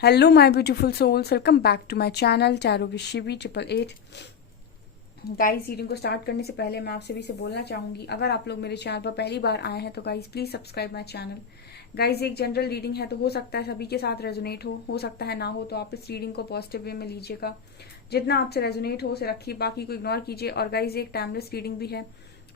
Hello my beautiful souls, welcome back to my channel tarot with Shivi 888। Guys, reading को start करने से पहले मैं आप सभी से बोलना चाहूंगी, अगर आप लोग मेरे चैनल पर पहली बार आए हैं तो guys please subscribe my channel. Guys, एक जनरल रीडिंग है तो हो सकता है सभी के साथ रेजोनेट हो सकता है ना हो, तो आप इस रीडिंग को पॉजिटिव वे में लीजिएगा। जितना आपसे रेजोनेट हो उसे रखिए, बाकी को इग्नोर कीजिए। और गाइस, एक टाइमलेस रीडिंग भी है,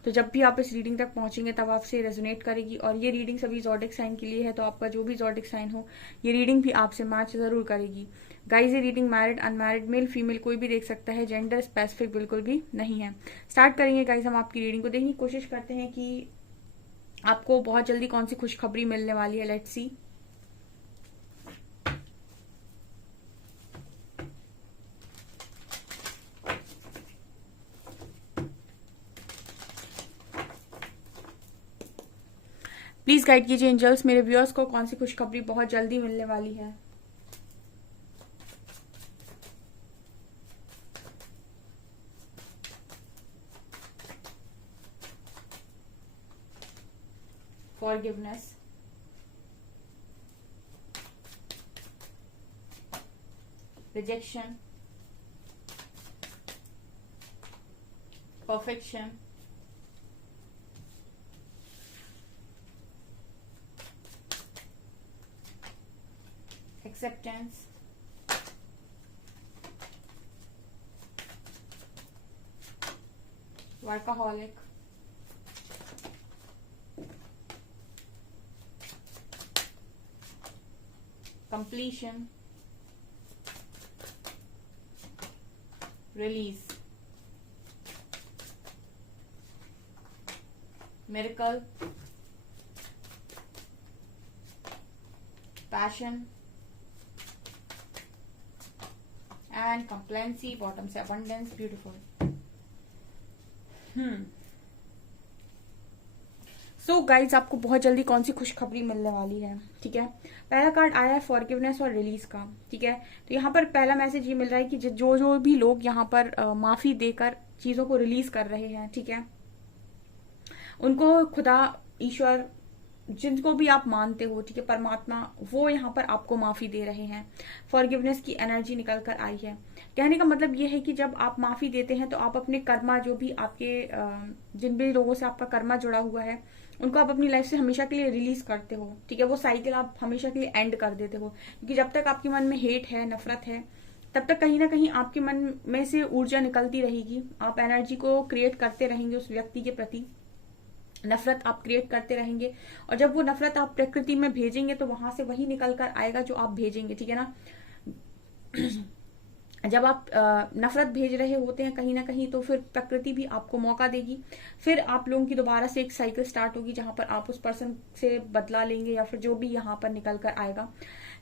तो जब भी आप इस रीडिंग तक पहुंचेंगे तब आपसे रेजोनेट करेगी। और ये रीडिंग सभी जॉडिक साइन के लिए है, तो आपका जो भी जॉडिक साइन हो ये रीडिंग भी आपसे मैच जरूर करेगी। गाइज, ये reading married unmarried male female कोई भी देख सकता है, जेंडर स्पेसिफिक बिल्कुल भी नहीं है। स्टार्ट करेंगे गाइज हम आपकी रीडिंग को। देखने की कोशिश करते हैं कि आपको बहुत जल्दी कौन सी खुशखबरी मिलने वाली है। Let's see. प्लीज गाइड कीजिए एंजल्स, मेरे व्यूअर्स को कौन सी खुशखबरी बहुत जल्दी मिलने वाली है। Forgiveness, rejection, perfection, acceptance, workaholic, completion, release, miracle, passion and complacency, bottom से abundance, beautiful। सो गाइज, आपको बहुत जल्दी कौन सी खुशखबरी मिलने वाली है। ठीक है, पहला कार्ड आया है फॉरगिवनेस और रिलीज का। ठीक है, तो यहाँ पर पहला मैसेज ये मिल रहा है कि जो जो भी लोग यहाँ पर माफी देकर चीजों को रिलीज कर रहे हैं, ठीक है, उनको खुदा, ईश्वर, जिनको भी आप मानते हो, ठीक है, परमात्मा, वो यहाँ पर आपको माफी दे रहे हैं। फॉरगिवनेस की एनर्जी निकल कर आई है। कहने का मतलब ये है कि जब आप माफी देते हैं तो आप अपने कर्मा, जो भी आपके जिन भी लोगों से आपका कर्मा जुड़ा हुआ है, उनको आप अपनी लाइफ से हमेशा के लिए रिलीज करते हो। ठीक है, वो साइकिल आप हमेशा के लिए एंड कर देते हो, क्योंकि जब तक आपके मन में हेट है, नफरत है, तब तक कहीं ना कहीं आपके मन में से ऊर्जा निकलती रहेगी। आप एनर्जी को क्रिएट करते रहेंगे उस व्यक्ति के प्रति, नफरत आप क्रिएट करते रहेंगे। और जब वो नफरत आप प्रकृति में भेजेंगे तो वहां से वही निकल कर आएगा जो आप भेजेंगे। ठीक है ना। जब आप नफरत भेज रहे होते हैं कहीं ना कहीं, तो फिर प्रकृति भी आपको मौका देगी। फिर आप लोगों की दोबारा से एक साइकिल स्टार्ट होगी जहां पर आप उस पर्सन से बदला लेंगे, या फिर जो भी यहाँ पर निकल कर आएगा।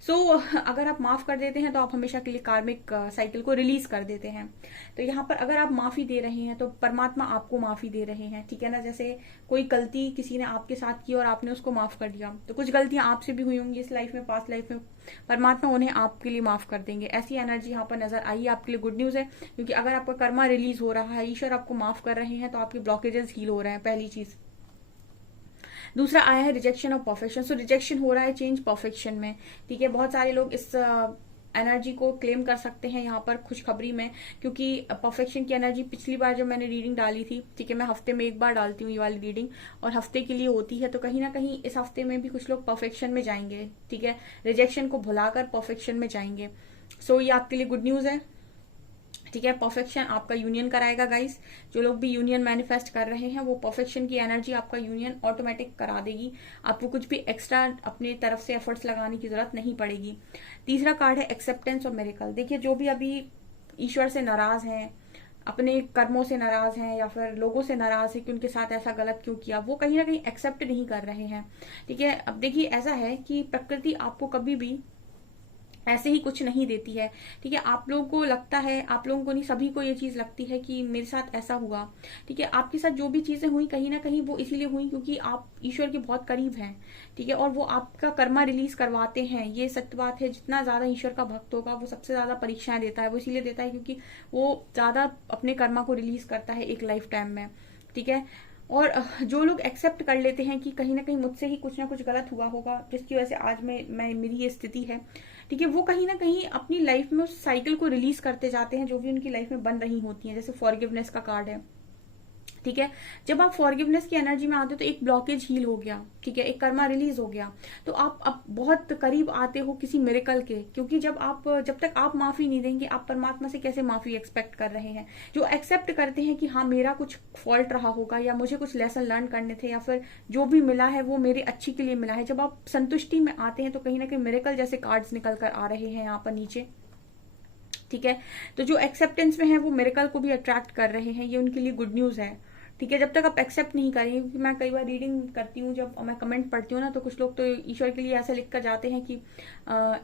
अगर आप माफ कर देते हैं तो आप हमेशा के लिए कार्मिक साइकिल को रिलीज कर देते हैं। तो यहाँ पर अगर आप माफी दे रहे हैं तो परमात्मा आपको माफी दे रहे हैं। ठीक है ना, जैसे कोई गलती किसी ने आपके साथ की और आपने उसको माफ कर दिया, तो कुछ गलतियां आपसे भी हुई होंगी इस लाइफ में, पास्ट लाइफ में, परमात्मा उन्हें आपके लिए माफ कर देंगे। ऐसी एनर्जी यहाँ पर नजर आई है। आपके लिए गुड न्यूज है, क्योंकि अगर आपका कर्मा रिलीज हो रहा है, ईश्वर आपको माफ कर रहे हैं, तो आपके ब्लॉकेजेस हील हो रहे हैं, पहली चीज। दूसरा आया है रिजेक्शन और परफेक्शन। सो रिजेक्शन हो रहा है चेंज परफेक्शन में। ठीक है, बहुत सारे लोग इस एनर्जी को क्लेम कर सकते हैं यहाँ पर खुशखबरी में, क्योंकि परफेक्शन की एनर्जी पिछली बार जब मैंने रीडिंग डाली थी, ठीक है, मैं हफ्ते में एक बार डालती हूँ ये वाली रीडिंग, और हफ्ते के लिए होती है, तो कहीं ना कहीं इस हफ्ते में भी कुछ लोग परफेक्शन में जाएंगे। ठीक है, रिजेक्शन को भुलाकर परफेक्शन में जाएंगे। ये आपके लिए गुड न्यूज है। ठीक है, परफेक्शन आपका यूनियन कराएगा गाइस। जो लोग भी यूनियन मैनिफेस्ट कर रहे हैं, वो परफेक्शन की एनर्जी आपका यूनियन ऑटोमेटिक करा देगी। आपको कुछ भी एक्स्ट्रा अपनी तरफ से एफर्ट्स लगाने की जरूरत नहीं पड़ेगी। तीसरा कार्ड है एक्सेप्टेंस और मिरेकल। देखिए, जो भी अभी ईश्वर से नाराज हैं, अपने कर्मों से नाराज हैं, या फिर लोगों से नाराज है कि उनके साथ ऐसा गलत क्यों किया, वो कहीं ना कहीं एक्सेप्ट नहीं कर रहे हैं। ठीक है, अब देखिए, ऐसा है कि प्रकृति आपको कभी भी ऐसे ही कुछ नहीं देती है। ठीक है, आप लोगों को लगता है, आप लोगों को नहीं, सभी को ये चीज लगती है कि मेरे साथ ऐसा हुआ। ठीक है, आपके साथ जो भी चीजें हुई कहीं ना कहीं वो इसलिए हुई क्योंकि आप ईश्वर के बहुत करीब हैं। ठीक है, और वो आपका कर्मा रिलीज करवाते हैं, ये सत्य बात है। जितना ज्यादा ईश्वर का भक्त होगा वो सबसे ज्यादा परीक्षाएं देता है। वो इसीलिए देता है क्योंकि वो ज्यादा अपने कर्मा को रिलीज करता है एक लाइफ टाइम में। ठीक है, और जो लोग एक्सेप्ट कर लेते हैं कि कहीं ना कहीं मुझसे ही कुछ ना कुछ गलत हुआ होगा जिसकी वजह से आज मैं मेरी ये स्थिति है, ठीक है, वो कहीं ना कहीं अपनी लाइफ में उस साइकिल को रिलीज करते जाते हैं जो भी उनकी लाइफ में बन रही होती है। जैसे फॉरगिवनेस का कार्ड है, ठीक है, जब आप फॉरगिवनेस की एनर्जी में आते हो तो एक ब्लॉकेज हील हो गया, ठीक है, एक कर्मा रिलीज हो गया, तो आप अब बहुत करीब आते हो किसी मिरेकल के, क्योंकि जब तक आप माफी नहीं देंगे आप परमात्मा से कैसे माफी एक्सपेक्ट कर रहे हैं। जो एक्सेप्ट करते हैं कि हाँ मेरा कुछ फॉल्ट रहा होगा या मुझे कुछ लेसन लर्न करने थे या फिर जो भी मिला है वो मेरे अच्छी के लिए मिला है, जब आप संतुष्टि में आते हैं तो कहीं ना कहीं मिरेकल जैसे कार्ड्स निकल कर आ रहे हैं यहाँ पर नीचे, ठीक है। तो जो एक्सेप्टेंस में है वो मिरेकल को भी अट्रैक्ट कर रहे हैं, ये उनके लिए गुड न्यूज है, ठीक है। जब तक आप एक्सेप्ट नहीं करेंगे, क्योंकि मैं कई बार रीडिंग करती हूँ, जब मैं कमेंट पढ़ती हूँ ना, तो कुछ लोग तो ईश्वर के लिए ऐसा लिख कर जाते हैं कि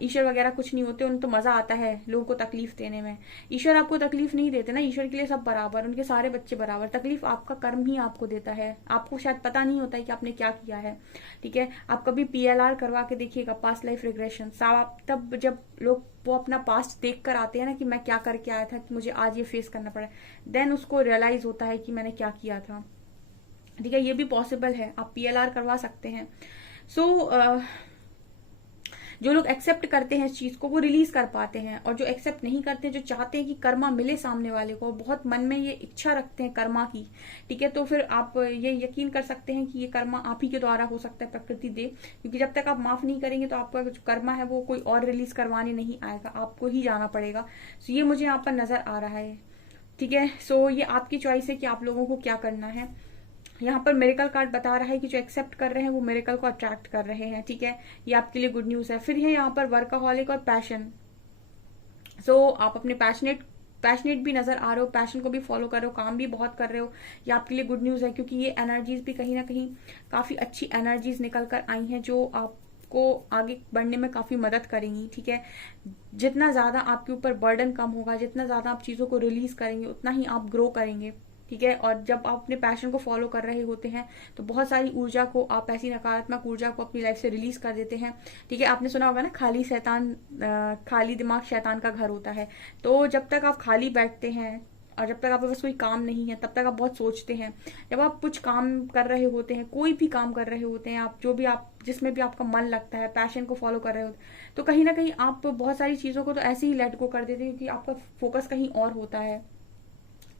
ईश्वर वगैरह कुछ नहीं होते, उन तो मजा आता है लोगों को तकलीफ देने में। ईश्वर आपको तकलीफ नहीं देते ना, ईश्वर के लिए सब बराबर, उनके सारे बच्चे बराबर, तकलीफ आपका कर्म ही आपको देता है, आपको शायद पता नहीं होता है कि आपने क्या किया है, ठीक है। आप कभी PLR करवा के देखिएगा, पास्ट लाइफ रिग्रेशन, तब जब लोग वो अपना पास्ट देख कर आते हैं ना कि मैं क्या करके आया था कि मुझे आज ये फेस करना पड़ा, देन उसको रियलाइज होता है कि मैंने क्या किया था, ठीक है। ये भी पॉसिबल है, आप PLR करवा सकते हैं। सो जो लोग एक्सेप्ट करते हैं इस चीज को वो रिलीज कर पाते हैं, और जो एक्सेप्ट नहीं करते, जो चाहते हैं कि कर्मा मिले सामने वाले को, बहुत मन में ये इच्छा रखते हैं कर्मा की, ठीक है, तो फिर आप ये यकीन कर सकते हैं कि ये कर्मा आप ही के द्वारा हो सकता है, प्रकृति दे, क्योंकि जब तक आप माफ नहीं करेंगे तो आपका जो कर्मा है वो कोई और रिलीज करवाने नहीं आएगा, आपको ही जाना पड़ेगा। सो ये मुझे यहाँ पर नजर आ रहा है, ठीक है। सो ये आपकी चॉइस है कि आप लोगों को क्या करना है। यहाँ पर मेरेकल कार्ड बता रहा है कि जो एक्सेप्ट कर रहे हैं वो मेरेकल को अट्रैक्ट कर रहे हैं, ठीक है, ये आपके लिए गुड न्यूज है। फिर है यहाँ पर वर्काहॉलिक और पैशन। सो आप अपने पैशनेट भी नजर आ रहे हो, पैशन को भी फॉलो कर रहे हो, काम भी बहुत कर रहे हो, ये आपके लिए गुड न्यूज है, क्योंकि ये एनर्जीज भी कहीं ना कहीं काफी अच्छी एनर्जीज निकल कर आई हैं जो आपको आगे बढ़ने में काफी मदद करेंगी, ठीक है। जितना ज्यादा आपके ऊपर बर्डन कम होगा, जितना ज्यादा आप चीजों को रिलीज करेंगे, उतना ही आप ग्रो करेंगे, ठीक है। और जब आप अपने पैशन को फॉलो कर रहे होते हैं तो बहुत सारी ऊर्जा को आप, ऐसी नकारात्मक ऊर्जा को अपनी लाइफ से रिलीज कर देते हैं, ठीक है। आपने सुना होगा ना, खाली दिमाग शैतान का घर होता है। तो जब तक आप खाली बैठते हैं और जब तक आपके पास कोई काम नहीं है तब तक आप बहुत सोचते हैं। जब आप कुछ काम कर रहे होते हैं, कोई भी काम कर रहे होते हैं, आप जो भी आप जिसमें भी आपका मन लगता है, पैशन को फॉलो कर रहे होते हैं, तो कहीं ना कहीं आप बहुत सारी चीजों को तो ऐसे ही लेट गो कर देते हैं क्योंकि आपका फोकस कहीं और होता है,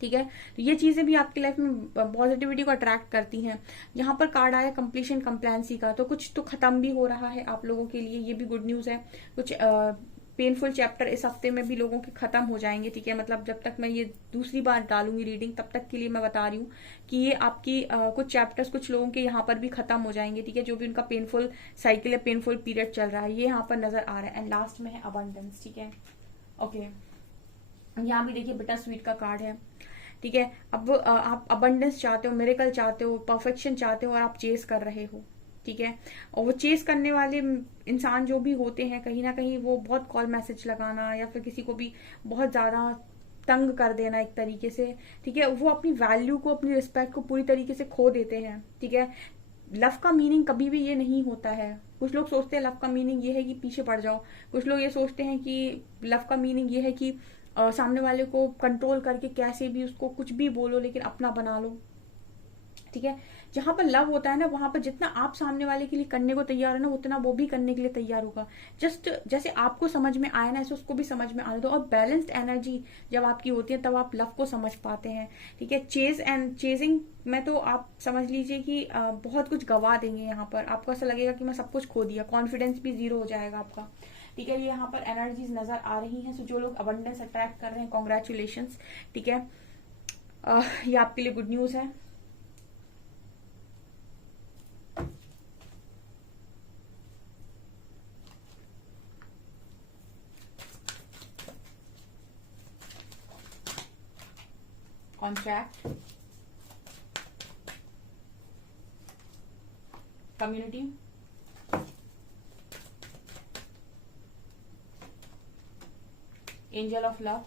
ठीक है। तो ये चीजें भी आपकी लाइफ में पॉजिटिविटी को अट्रैक्ट करती हैं। यहाँ पर कार्ड आया कंप्लीशन कंप्लेंसी का, तो कुछ तो खत्म भी हो रहा है आप लोगों के लिए, ये भी गुड न्यूज है। कुछ पेनफुल चैप्टर इस हफ्ते में भी लोगों के खत्म हो जाएंगे, ठीक है। मतलब जब तक मैं ये दूसरी बार डालूंगी रीडिंग तब तक के लिए मैं बता रही हूँ कि ये आपकी कुछ चैप्टर्स कुछ लोगों के यहाँ पर भी खत्म हो जाएंगे, ठीक है, जो भी उनका पेनफुल साइकिल या पेनफुल पीरियड चल रहा है, ये यहाँ पर नजर आ रहा है। एंड लास्ट में है अबंडेंस, ठीक है, ओके। यहाँ भी देखिए बिटर स्वीट का कार्ड है, ठीक है। अब आप अबंडेंस चाहते हो, मिरेकल चाहते हो, परफेक्शन चाहते हो, और आप चेस कर रहे हो, ठीक है। और वो चेस करने वाले इंसान जो भी होते हैं, कहीं ना कहीं वो बहुत कॉल मैसेज लगाना या फिर किसी को भी बहुत ज्यादा तंग कर देना एक तरीके से, ठीक है, वो अपनी वैल्यू को, अपनी रिस्पेक्ट को पूरी तरीके से खो देते हैं, ठीक है। लव का मीनिंग कभी भी ये नहीं होता है। कुछ लोग सोचते हैं लव का मीनिंग ये है कि पीछे पड़ जाओ, कुछ लोग ये सोचते हैं कि लव का मीनिंग ये है कि सामने वाले को कंट्रोल करके कैसे भी उसको कुछ भी बोलो लेकिन अपना बना लो, ठीक है। जहां पर लव होता है ना, वहां पर जितना आप सामने वाले के लिए करने को तैयार है ना, उतना वो भी करने के लिए तैयार होगा। जस्ट जैसे आपको समझ में आया ना, ऐसे उसको भी समझ में आने दो। और बैलेंस्ड एनर्जी जब आपकी होती है तब आप लव को समझ पाते हैं, ठीक है। चेजिंग में तो आप समझ लीजिए कि बहुत कुछ गवा देंगे। यहाँ पर आपको ऐसा लगेगा कि मैं सब कुछ खो दिया, कॉन्फिडेंस भी जीरो हो जाएगा आपका, ठीक है। ये यहाँ पर एनर्जीज नजर आ रही हैं। सो जो लोग अबंडेंस अट्रैक्ट कर रहे हैं, कॉन्ग्रेचुलेशन, ठीक है। ये आपके लिए गुड न्यूज है। Contract, community, angel of love,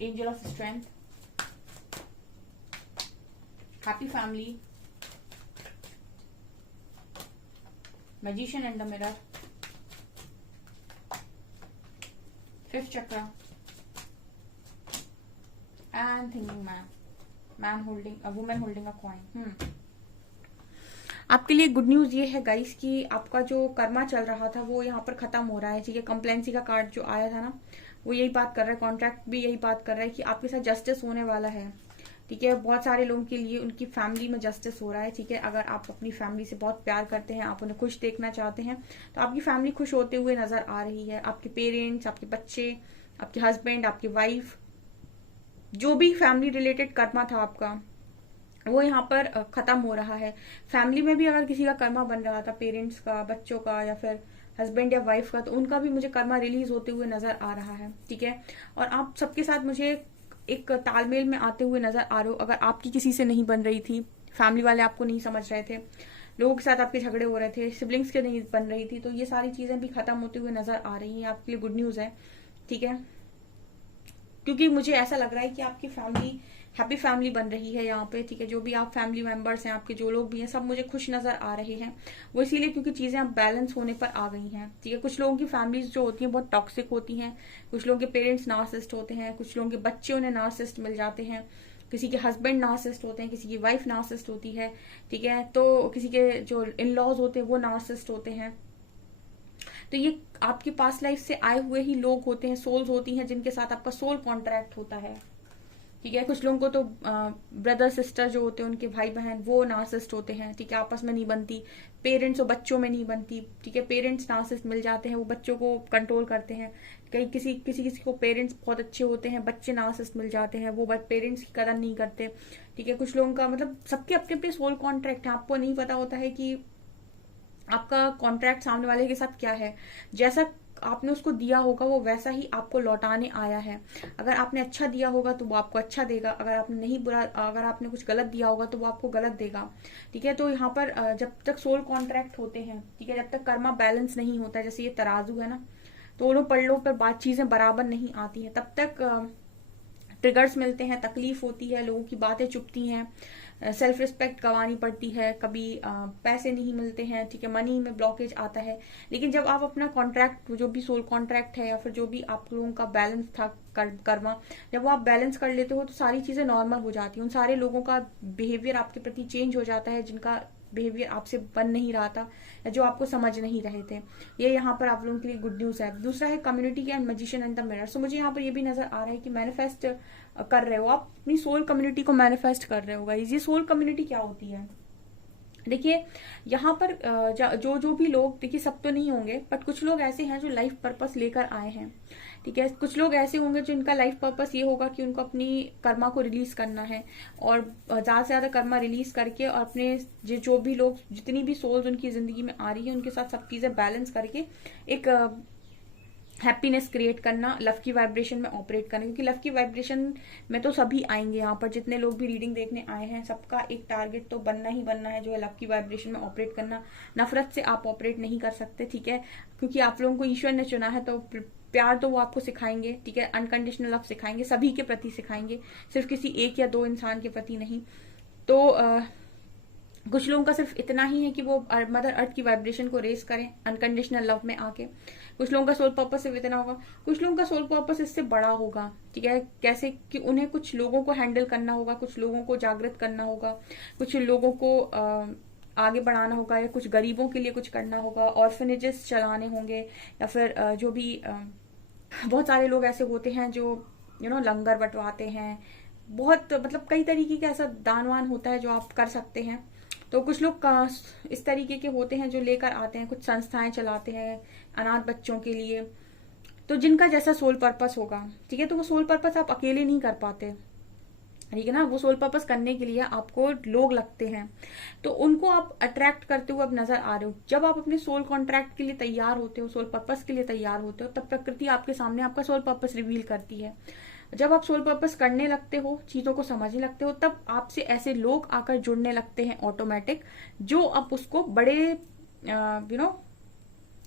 angel of strength, happy family, magician and the mirror, fifth chakra and thinking man. Man holding women holding a coin. आपके लिए गुड न्यूज ये है गाइस कि आपका जो कर्मा चल रहा था वो यहाँ पर खत्म हो रहा है। ठीक है, कंप्लेंसी का कार्ड जो आया था ना, वो यही बात कर रहा है, कॉन्ट्रैक्ट भी यही बात कर रहा है कि आपके साथ जस्टिस होने वाला है। ठीक है, बहुत सारे लोगों के लिए उनकी फैमिली में जस्टिस हो रहा है। ठीक है, अगर आप अपनी फैमिली से बहुत प्यार करते हैं, आप उन्हें खुश देखना चाहते हैं, तो आपकी फैमिली खुश होते हुए नजर आ रही है। आपके पेरेंट्स, आपके बच्चे, आपके हस्बैंड, आपकी वाइफ, जो भी फैमिली रिलेटेड कर्मा था आपका, वो यहाँ पर खत्म हो रहा है। फैमिली में भी अगर किसी का कर्मा बन रहा था, पेरेंट्स का, बच्चों का, या फिर हस्बैंड या वाइफ का, तो उनका भी मुझे कर्मा रिलीज होते हुए नजर आ रहा है। ठीक है, और आप सबके साथ मुझे एक तालमेल में आते हुए नजर आ रहे हो। अगर आपकी किसी से नहीं बन रही थी, फैमिली वाले आपको नहीं समझ रहे थे, लोगों के साथ आपके झगड़े हो रहे थे, सिबलिंग्स के नहीं बन रही थी, तो ये सारी चीजें भी खत्म होते हुए नजर आ रही हैं। आपके लिए गुड न्यूज है। ठीक है, क्योंकि मुझे ऐसा लग रहा है कि आपकी फैमिली हैप्पी फैमिली बन रही है यहाँ पे। ठीक है, जो भी आप फैमिली मेंबर्स हैं, आपके जो लोग भी हैं, सब मुझे खुश नजर आ रहे हैं। वो इसीलिए क्योंकि चीजें अब बैलेंस होने पर आ गई हैं। ठीक है, कुछ लोगों की फैमिलीज जो होती हैं बहुत टॉक्सिक होती हैं, कुछ लोगों के पेरेंट्स नार्सिसिस्ट होते हैं, कुछ लोगों के बच्चे उन्हें नार्सिसिस्ट मिल जाते हैं, किसी के हस्बैंड नार्सिसिस्ट होते हैं, किसी की वाइफ नार्सिसिस्ट होती है। ठीक है, तो किसी के जो इन लॉज होते हैं वो नार्सिसिस्ट होते हैं। तो ये आपकी पास्ट लाइफ से आए हुए ही लोग होते हैं, सोल्स होती हैं, जिनके साथ आपका सोल कॉन्ट्रैक्ट होता है। ठीक है, कुछ लोगों को तो ब्रदर सिस्टर जो होते हैं, उनके भाई बहन, वो नार्सिसिस्ट होते हैं। ठीक है, आपस में नहीं बनती, पेरेंट्स और बच्चों में नहीं बनती। ठीक है, पेरेंट्स नार्सिसिस्ट मिल जाते हैं, वो बच्चों को कंट्रोल करते हैं। कहीं किसी किसी किसी को पेरेंट्स बहुत अच्छे होते हैं, बच्चे नार्सिसिस्ट मिल जाते हैं, वो पेरेंट्स की कदर नहीं करते। ठीक है, कुछ लोगों का मतलब सबके अपने अपने सोल कॉन्ट्रैक्ट है। आपको नहीं पता होता है कि आपका कॉन्ट्रैक्ट सामने वाले के साथ क्या है। जैसा आपने उसको दिया होगा वो वैसा ही आपको लौटाने आया है। अगर आपने अच्छा दिया होगा तो वो आपको अच्छा देगा, अगर आपने नहीं बुरा, अगर आपने कुछ गलत दिया होगा तो वो आपको गलत देगा। ठीक है, तो यहाँ पर जब तक सोल कॉन्ट्रैक्ट होते हैं, ठीक है, जब तक कर्मा बैलेंस नहीं होता है, जैसे ये तराजू है ना, दोनों पल्लों पर बात चीजें बराबर नहीं आती है, तब तक ट्रिगर्स मिलते हैं, तकलीफ होती है, लोगों की बातें चुभती हैं, सेल्फ रिस्पेक्ट गंवानी पड़ती है, कभी पैसे नहीं मिलते हैं। ठीक है, मनी में ब्लॉकेज आता है। लेकिन जब आप अपना कॉन्ट्रैक्ट, जो भी सोल कॉन्ट्रैक्ट है या फिर जो भी आप लोगों का बैलेंस था कर्मा, जब वो आप बैलेंस कर लेते हो तो सारी चीजें नॉर्मल हो जाती हैं। उन सारे लोगों का बिहेवियर आपके प्रति चेंज हो जाता है जिनका बिहेवियर आपसे बन नहीं रहा था या जो आपको समझ नहीं रहे थे। ये यहाँ पर आप लोगों के लिए गुड न्यूज है। दूसरा है community and magician and the mirror. So मुझे यहाँ पर ये भी नजर आ रहा है कि मैनिफेस्ट कर रहे हो आप, अपनी सोल कम्युनिटी को मैनिफेस्ट कर रहे हो गाइस। ये सोल कम्युनिटी क्या होती है? देखिए, यहाँ पर जो जो भी लोग, देखिए सब तो नहीं होंगे, बट कुछ लोग ऐसे हैं जो लाइफ पर्पस लेकर आए हैं। ठीक है, कुछ लोग ऐसे होंगे जिनका लाइफ पर्पस ये होगा कि उनको अपनी कर्मा को रिलीज करना है, और ज्यादा से ज्यादा कर्मा रिलीज करके और अपने जो भी लोग, जितनी भी सोल्स उनकी जिंदगी में आ रही है, उनके साथ सब चीजें बैलेंस करके एक हैप्पीनेस क्रिएट करना, लव की वाइब्रेशन में ऑपरेट करना। क्योंकि लव की वाइब्रेशन में तो सभी आएंगे, यहाँ पर जितने लोग भी रीडिंग देखने आए हैं, सबका एक टारगेट तो बनना ही बनना है, जो है लव की वाइब्रेशन में ऑपरेट करना। नफरत से आप ऑपरेट नहीं कर सकते। ठीक है, क्योंकि आप लोगों को ईश्वर ने चुना है, तो प्यार तो वो आपको सिखाएंगे। ठीक है, अनकंडीशनल लव सिखाएंगे, सभी के प्रति सिखाएंगे, सिर्फ किसी एक या दो इंसान के प्रति नहीं। तो कुछ लोगों का सिर्फ इतना ही है कि वो मदर अर्थ की वाइब्रेशन को रेस करें अनकंडीशनल लव में आके। कुछ लोगों का सोल पर्पस सिर्फ इतना होगा, कुछ लोगों का सोल पर्पस इससे बड़ा होगा। ठीक है, कैसे कि उन्हें कुछ लोगों को हैंडल करना होगा, कुछ लोगों को जागृत करना होगा, कुछ लोगों को आगे बढ़ाना होगा, या कुछ गरीबों के लिए कुछ करना होगा, ऑर्फनेजेस चलाने होंगे, या फिर जो भी बहुत सारे लोग ऐसे होते हैं जो लंगर बंटवाते हैं। बहुत मतलब कई तरीके का ऐसा दानवान होता है जो आप कर सकते हैं। तो कुछ लोग इस तरीके के होते हैं जो लेकर आते हैं, कुछ संस्थाएं चलाते हैं अनाथ बच्चों के लिए, तो जिनका जैसा सोल पर्पस होगा। ठीक है, तो वो सोल पर्पस आप अकेले नहीं कर पाते। ठीक है ना, वो सोल पर्पस करने के लिए आपको लोग लगते हैं, तो उनको आप अट्रैक्ट करते हुए अब नजर आ रहे हो। जब आप अपने सोल कॉन्ट्रैक्ट के लिए तैयार होते हो, सोल पर्पस के लिए तैयार होते हो, तब प्रकृति आपके सामने आपका सोल पर्पस रिवील करती है। जब आप सोल पर्पस करने लगते हो, चीजों को समझने लगते हो, तब आपसे ऐसे लोग आकर जुड़ने लगते हैं ऑटोमेटिक, जो आप उसको बड़े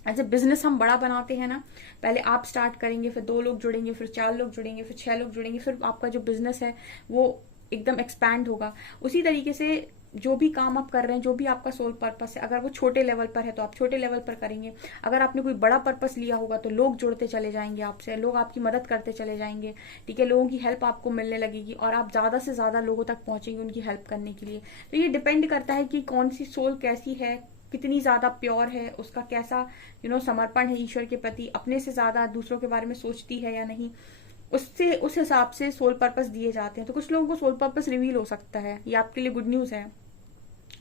ऐसे बिजनेस हम बड़ा बनाते हैं ना, पहले आप स्टार्ट करेंगे, फिर 2 लोग जुड़ेंगे, फिर 4 लोग जुड़ेंगे, फिर 6 लोग जुड़ेंगे, फिर आपका जो बिजनेस है वो एकदम एक्सपैंड होगा। उसी तरीके से जो भी काम आप कर रहे हैं, जो भी आपका सोल पर्पस है, अगर वो छोटे लेवल पर है तो आप छोटे लेवल पर करेंगे। अगर आपने कोई बड़ा पर्पस लिया होगा तो लोग जुड़ते चले जाएंगे आपसे, लोग आपकी मदद करते चले जाएंगे, ठीक है, लोगों की हेल्प आपको मिलने लगेगी और आप ज्यादा से ज्यादा लोगों तक पहुंचेंगे उनकी हेल्प करने के लिए। तो ये डिपेंड करता है कि कौन सी सोल कैसी है, कितनी ज्यादा प्योर है, उसका कैसा समर्पण है ईश्वर के प्रति, अपने से ज्यादा दूसरों के बारे में सोचती है या नहीं, उससे उस हिसाब से सोल पर्पस दिए जाते हैं। तो कुछ लोगों को सोल पर्पस रिवील हो सकता है, ये आपके लिए गुड न्यूज है,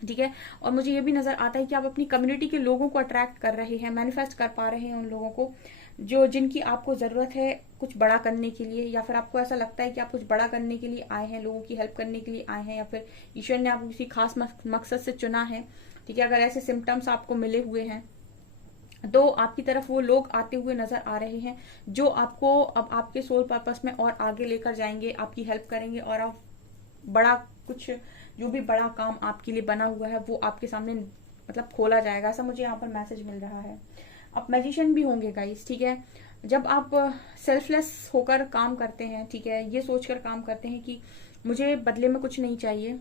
ठीक है। और मुझे ये भी नजर आता है कि आप अपनी कम्युनिटी के लोगों को अट्रैक्ट कर रहे हैं, मैनिफेस्ट कर पा रहे हैं उन लोगों को जिनकी आपको जरूरत है कुछ बड़ा करने के लिए, या फिर आपको ऐसा लगता है कि आप कुछ बड़ा करने के लिए आए हैं, लोगों की हेल्प करने के लिए आए हैं, या फिर ईश्वर ने आपको किसी खास मकसद से चुना है, ठीक है। अगर ऐसे सिम्टम्स आपको मिले हुए हैं तो आपकी तरफ वो लोग आते हुए नजर आ रहे हैं जो आपको अब आपके सोल पर्पस में और आगे लेकर जाएंगे, आपकी हेल्प करेंगे और आप बड़ा कुछ, जो भी बड़ा काम आपके लिए बना हुआ है वो आपके सामने मतलब खोला जाएगा, ऐसा मुझे यहाँ पर मैसेज मिल रहा है। आप मैजिशियन भी होंगे गाइस, ठीक है। जब आप सेल्फलेस होकर काम करते हैं, ठीक है, ये सोचकर काम करते हैं कि मुझे बदले में कुछ नहीं चाहिए,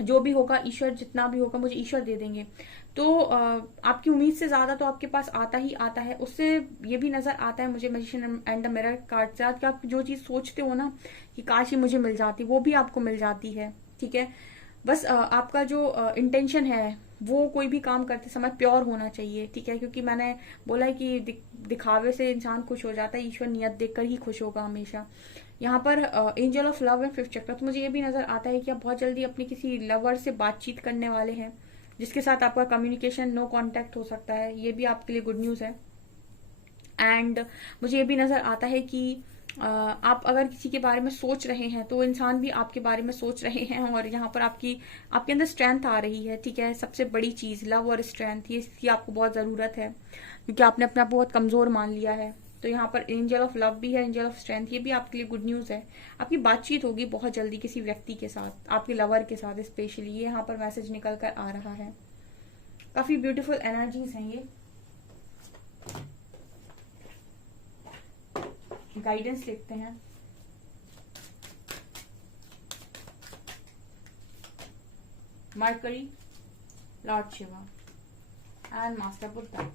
जो भी होगा ईश्वर, जितना भी होगा मुझे ईश्वर दे देंगे, तो आपकी उम्मीद से ज्यादा तो आपके पास आता ही आता है। उससे ये भी नजर आता है मुझे magician and the mirror card से कि आप जो चीज सोचते हो ना कि काश ही मुझे मिल जाती, वो भी आपको मिल जाती है, ठीक है। बस आपका जो इंटेंशन है वो कोई भी काम करते समय प्योर होना चाहिए, ठीक है, क्योंकि मैंने बोला है कि दिखावे से इंसान खुश हो जाता है, ईश्वर नियत देखकर ही खुश होगा हमेशा। यहाँ पर एंजल ऑफ लव है 5th चक्र, तो मुझे ये भी नजर आता है कि आप बहुत जल्दी अपनी किसी लवर से बातचीत करने वाले हैं जिसके साथ आपका कम्युनिकेशन नो कांटेक्ट हो सकता है, ये भी आपके लिए गुड न्यूज है। एंड मुझे ये भी नजर आता है कि आप अगर किसी के बारे में सोच रहे हैं तो इंसान भी आपके बारे में सोच रहे हैं, और यहाँ पर आपके अंदर स्ट्रेंथ आ रही है, ठीक है। सबसे बड़ी चीज लव और स्ट्रेंथ, ये इसकी आपको बहुत जरूरत है क्योंकि आपने अपना बहुत कमजोर मान लिया है। तो यहाँ पर एंजल ऑफ लव भी है, एंजल ऑफ स्ट्रेंथ, ये भी आपके लिए गुड न्यूज है। आपकी बातचीत होगी बहुत जल्दी किसी व्यक्ति के साथ, आपके लवर के साथ स्पेशली, ये यहाँ पर मैसेज निकल कर आ रहा है। काफी ब्यूटीफुल एनर्जीज हैं ये। गाइडेंस लिखते हैं। Mercury, Lord Shiva and master Buddha.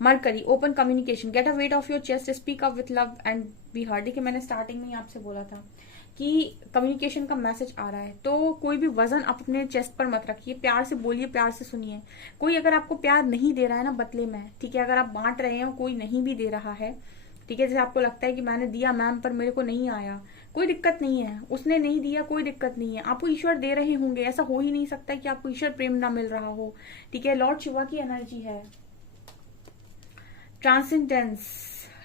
Mercury, open communication, get a weight of your chest, speak up with love and be heard. देखिए मैंने स्टार्टिंग में ही आपसे बोला था कि कम्युनिकेशन का मैसेज आ रहा है, तो कोई भी वजन आप अपने चेस्ट पर मत रखिए, प्यार से बोलिए, प्यार से सुनिए। कोई अगर आपको प्यार नहीं दे रहा है ना बदले में, ठीक है, अगर आप बांट रहे हैं कोई नहीं भी दे रहा है, ठीक है, जैसे आपको लगता है कि मैंने दिया मैम पर मेरे को नहीं आया, कोई दिक्कत नहीं है, उसने नहीं दिया कोई दिक्कत नहीं है, आपको ईश्वर दे रहे होंगे, ऐसा हो ही नहीं सकता कि आपको ईश्वर प्रेम ना मिल रहा हो, ठीक है। लॉर्ड शिवा की एनर्जी है। Transcendence,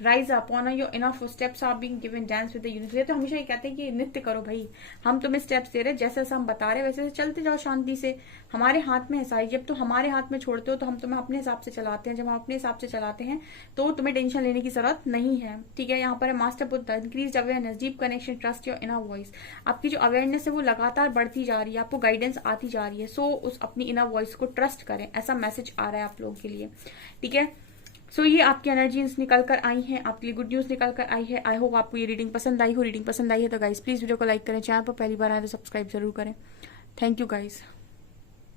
rise up, honour your enough steps are being given, dance with the universe. तो हमेशा ये कहते हैं कि नृत्य करो भाई, हम तुम्हें स्टेप्स दे रहे हैं, जैसे जैसे हम बता रहे हैं वैसे वैसे चलते जाओ शांति से, हमारे हाथ में है सारी। जब तुम हमारे हाथ में छोड़ते हो तो हम तुम्हें अपने हिसाब से चलाते हैं, जब हम अपने हिसाब से चलाते हैं तो तुम्हें टेंशन लेने की जरूरत नहीं है, ठीक है। यहाँ पर है master Buddha, increase awareness, deep connection, trust your inner voice. आपकी जो अवेयरनेस है वो लगातार बढ़ती जा रही है, आपको गाइडेंस आती जा रही है, सो उस अपनी इनर वॉइस को ट्रस्ट करें, ऐसा मैसेज आ रहा है आप लोगों के लिए, ठीक है। सो ये आपकी एनर्जीज निकल कर आई हैं, आपके लिए गुड न्यूज निकल कर आई है। आई होप आपको ये रीडिंग पसंद आई हो। रीडिंग पसंद आई है तो गाइस प्लीज वीडियो को लाइक करें, चैनल पर पहली बार आए तो सब्सक्राइब जरूर करें। Thank you guys.